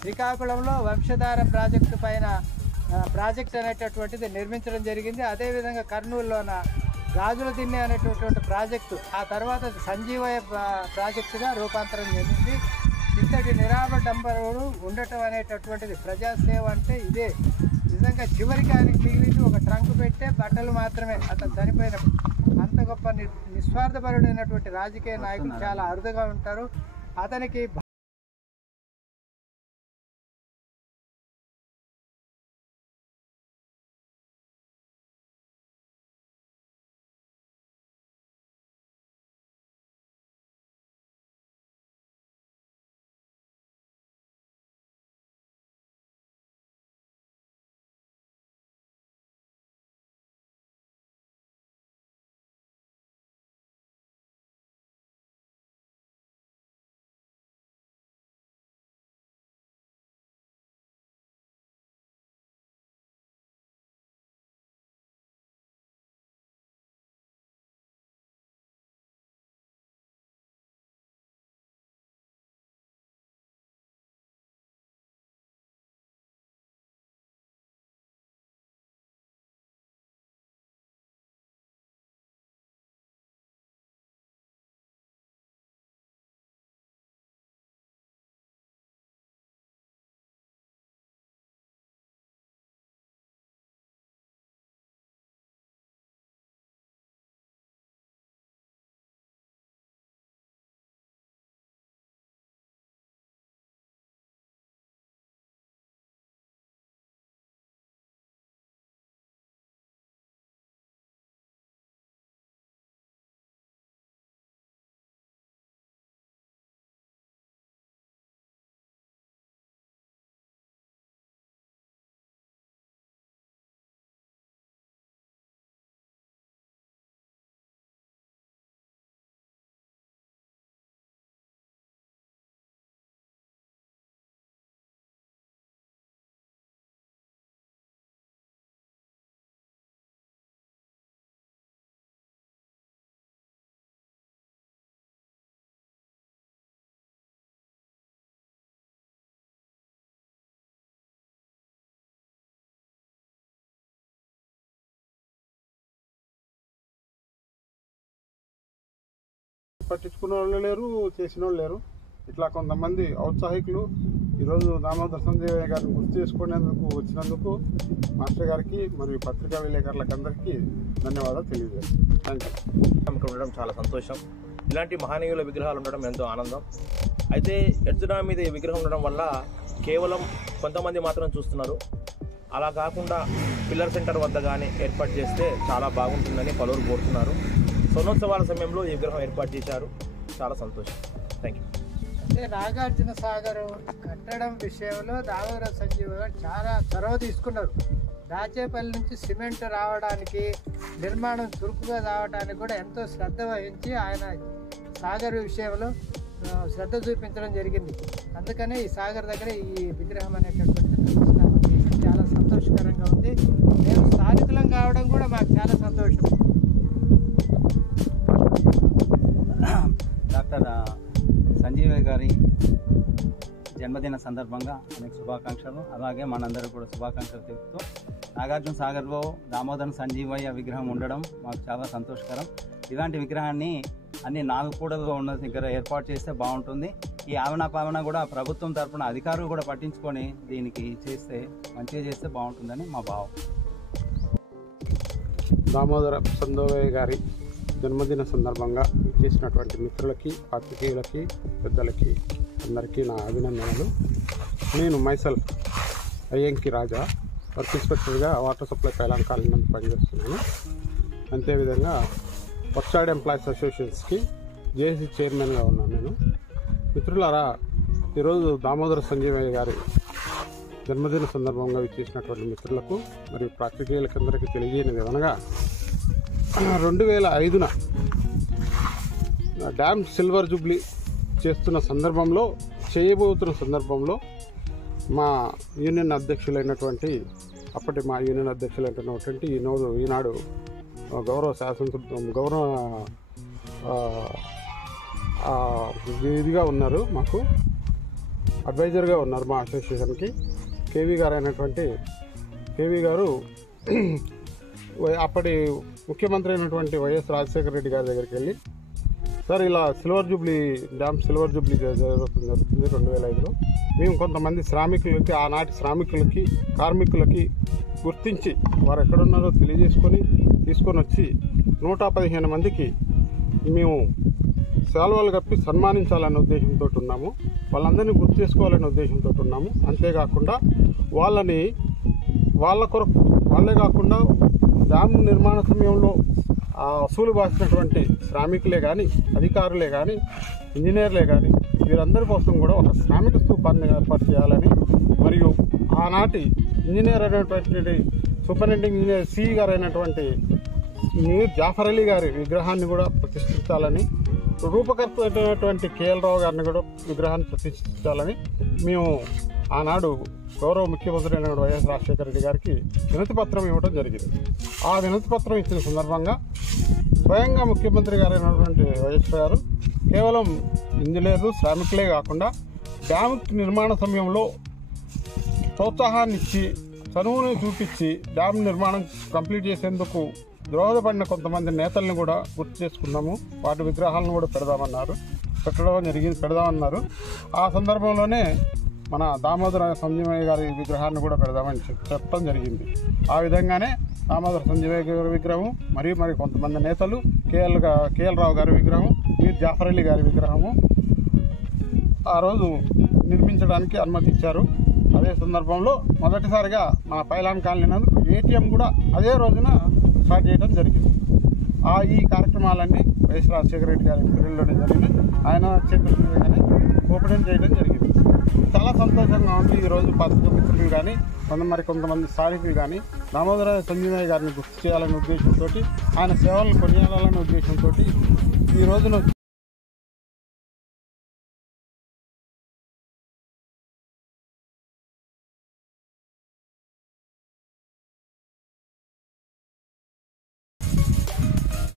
శ్రీకాకుళంలో వంశధార ప్రాజెక్ట్ అనేటటువంటిది నిర్మించడం జరిగింది. అదేవిధంగా కర్నూలులోన గాజుల దిన్నె అనేటటువంటి ప్రాజెక్టు ఆ తర్వాత సంజీవయ్య ప్రాజెక్టుగా రూపాంతరం చెందింది. ఇంతటి నిరాడంబరుడు ఉండటం అనేటటువంటిది ప్రజాసేవ అంటే ఇదే. నిజంగా చివరికి ఆయనకి మిగిలింది ఒక ట్రంక్ పెట్టే బట్టలు మాత్రమే అతను చనిపోయినప్పుడు. అంత గొప్ప నిస్వార్థపరుడైనటువంటి రాజకీయ నాయకులు చాలా అరుదుగా ఉంటారు. అతనికి పట్టించుకున్న వాళ్ళు లేరు, చేసిన వాళ్ళు లేరు. ఇట్లా కొంతమంది ఔత్సాహికులు ఈరోజు దామోదర సంజీవయ్య గారిని గుర్తు చేసుకునేందుకు వచ్చినందుకు మాస్టర్ గారికి మరియు పత్రికా విలేకరులకు అందరికీ ధన్యవాదాలు తెలియజేస్తాను. Thank you. ఉండడం చాలా సంతోషం. ఇలాంటి మహనీయుల విగ్రహాలు ఉండడం ఎంతో ఆనందం. అయితే ఎర్తుడా మీద ఈ విగ్రహం ఉండడం వల్ల కేవలం కొంతమంది మాత్రం చూస్తున్నారు. అలా కాకుండా పిల్లర్ సెంటర్ వద్ద కానీ ఏర్పాటు చేస్తే చాలా బాగుంటుందని పలువురు కోరుతున్నారు. స్వర్ణోత్సవాల సమయంలో ఈ విగ్రహం ఏర్పాటు చేశారు. చాలా సంతోషం. Thank you. అంటే నాగార్జున సాగర్ కట్టడం విషయంలో దామోదర సంజీవ గారు చాలా చొరవ తీసుకున్నారు. దాచేపల్లి నుంచి సిమెంట్ రావడానికి, నిర్మాణం చురుకుగా రావడానికి కూడా ఎంతో శ్రద్ధ వహించి ఆయన సాగర్ విషయంలో శ్రద్ధ చూపించడం జరిగింది. అందుకనే ఈ సాగర్ దగ్గర ఈ విగ్రహం అనేటటువంటిది ప్రతిష్టాపన చేయడం చాలా సంతోషకరంగా ఉంది. మేము స్థానికులం కావడం కూడా మాకు చాలా సంతోషం. డాక్టర్ సంజీవయ్య గారి జన్మదిన సందర్భంగా అనేక శుభాకాంక్షలు, అలాగే మనందరూ కూడా శుభాకాంక్షలు తెలుపుతూ నాగార్జున సాగర్లో దామోదర సంజీవయ్య విగ్రహం ఉండడం మాకు చాలా సంతోషకరం. ఇలాంటి విగ్రహాన్ని అన్ని 4 కూడలుగా ఉన్న దగ్గర ఏర్పాటు చేస్తే బాగుంటుంది. ఈ ఆవరణ పావన కూడా ప్రభుత్వం తరఫున అధికారులు కూడా పట్టించుకొని దీనికి చేస్తే మంచిగా చేస్తే బాగుంటుందని మా భావం. దామోదర సంజీవయ్య గారి జన్మదిన సందర్భంగా చేసినటువంటి మిత్రులకి, పాత్రికేయులకి, పెద్దలకి అందరికీ నా అభినందనలు. నేను మైసెల్ఫ్ అయ్యంకి రాజా, వర్క్ ఇన్స్పెక్టర్గా వాటర్ సప్లై కైలాన్ కాలనీ నందు పనిచేస్తున్నాను. అంతేవిధంగా వర్క్షాడ్ ఎంప్లాయీస్ అసోసియేషన్స్కి జేఏసీ చైర్మన్గా ఉన్నాను నేను. మిత్రులారా, ఈరోజు దామోదర సంజీవయ్య గారి జన్మదిన సందర్భంగా ఇచ్చేసినటువంటి మిత్రులకు మరియు పాత్రికేయులకి అందరికీ తెలియజేయనిది ఏమనగా 2005న డ్యామ్ సిల్వర్ జూబ్లీ చేయబోతున్న సందర్భంలో మా యూనియన్ అధ్యక్షులైనటువంటి ఈనాడు గౌరవ ఇదిగా ఉన్నారు. మాకు అడ్వైజర్గా ఉన్నారు మా అసోసియేషన్కి. కేవీ గారు అయినటువంటి కేవీ గారు అప్పటి ముఖ్యమంత్రి అయినటువంటి వైఎస్ రాజశేఖర రెడ్డి గారి దగ్గరికి వెళ్ళి, సార్ ఇలా సిల్వర్ జూబ్లీ జరుగుతుంది 2005లో. మేము కొంతమంది శ్రామికులకి, ఆనాటి శ్రామికులకి, కార్మికులకి గుర్తించి వారు ఎక్కడున్నారో తెలియజేసుకొని తీసుకొని వచ్చి 115 మందికి మేము శాలువాలు కప్పి సన్మానించాలనే ఉద్దేశంతో ఉన్నాము. వాళ్ళందరినీ గుర్తు చేసుకోవాలనే ఉద్దేశంతో ఉన్నాము. అంతేకాకుండా వాళ్ళే కాకుండా డ్యామ్ నిర్మాణ సమయంలో వసూలు బాసినటువంటి శ్రామికులే కానీ, అధికారులే కానీ, ఇంజనీర్లే కానీ వీరందరి కోసం కూడా ఒక శ్రామిక స్తూపాన్ని ఏర్పాటు చేయాలని, మరియు ఆనాటి ఇంజనీర్ అయినటువంటి సూపరింటెండెంట్ ఇంజనీర్ సిఈ గారు అయినటువంటి మీర్ జాఫర్ అలీ గారి విగ్రహాన్ని కూడా ప్రతిష్ఠించాలని, రూపకర్త అయినటువంటి కేఎల్ రావు గారిని కూడా విగ్రహాన్ని ప్రతిష్ఠించాలని మేము ఆనాడు గౌరవ ముఖ్యమంత్రి అయిన వైఎస్ రాజశేఖర రెడ్డి గారికి వినతి పత్రం ఇవ్వడం జరిగింది. ఆ వినతి పత్రం ఇచ్చిన సందర్భంగా స్వయంగా ముఖ్యమంత్రి గారైనటువంటి వైఎస్ గారు కేవలం ఇంజనీర్లు, శ్రామికులే కాకుండా డ్యామ్ నిర్మాణ సమయంలో ప్రోత్సాహాన్ని ఇచ్చి, చనువును చూపించి డ్యామ్ నిర్మాణం కంప్లీట్ చేసేందుకు దోహదపడిన కొంతమంది నేతల్ని కూడా గుర్తు చేసుకున్నాము. వాటి విగ్రహాలను కూడా పెడదామన్నారు. ఆ సందర్భంలోనే మన దామోదర సంజీవయ్య గారి విగ్రహాన్ని కూడా పెడదామని చెప్పడం జరిగింది. ఆ విధంగానే దామోదర సంజీవయ్య గారి విగ్రహం మరి కొంతమంది నేతలు, కేఎల్ రావు గారి విగ్రహం, మీర్ జాఫర్ అలీ గారి విగ్రహము ఆ రోజు నిర్మించడానికి అనుమతి ఇచ్చారు. అదే సందర్భంలో మొదటిసారిగా మన పైలాన్ కాలనీ నందు ఏటీఎం కూడా అదే రోజున స్టార్ట్ చేయడం జరిగింది. ఈ కార్యక్రమాలన్నీ వైఎస్ రాజశేఖర రెడ్డి గారి పీరియడ్లోనే జరిగినాయి. ఆయన చేతుల మీదుగానే ఓపెన్ చేయడం జరిగింది. చాలా సంతోషంగా ఉంది. ఈరోజు పత్రికా మిత్రులు కానీ, కొంతమంది స్థానికులు కానీ దామోదర సంజీవయ్య గారిని గుర్తు చేయాలనే ఉద్దేశంతో, ఆయన సేవలను కొనియాడాలనే ఉద్దేశంతో ఈ రోజున